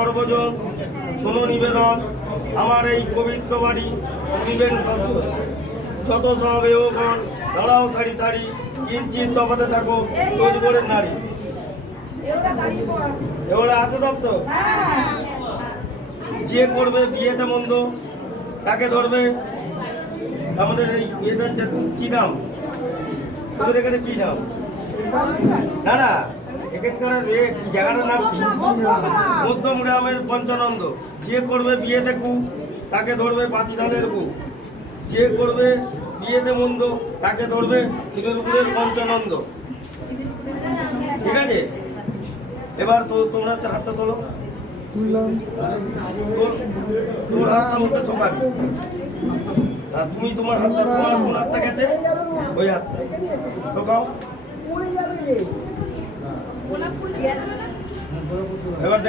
সর্বজন শোনো নিবেদন, আমার এই পবিত্র বাড়ি নিবেন শব্দ। যত সব এগণ দাঁড়াও সারি সারি, কিঞ্চিত তফাতে থাকো তোজগড়ের নারী। এবারে আছে সব তো? যে করবে বিয়েতে মন্দ তাকে ধরবে। আমাদের এই বিয়েটা কি নাম? তোদের এখানে কি নাম? না না, এখানকার জায়গাটার নাম কি? মধ্যমগ্রামের পঞ্চানন্দ। যে করবে বিয়েতে কু তাকে ধরবে পাতিদালের কু। যে করবে বিয়েতে মন্দ তাকে ধরবে খিদুরপুরের পঞ্চানন্দ। ঠিক আছে, এবার তো তোমরা হাতটা তোলো। তোর হাতটা মুখে শোকাবি, আর তুমি তোমার হাতটা, তোমার কোন হাতটা গেছে ওই হাতটা ঢোকাও। এবার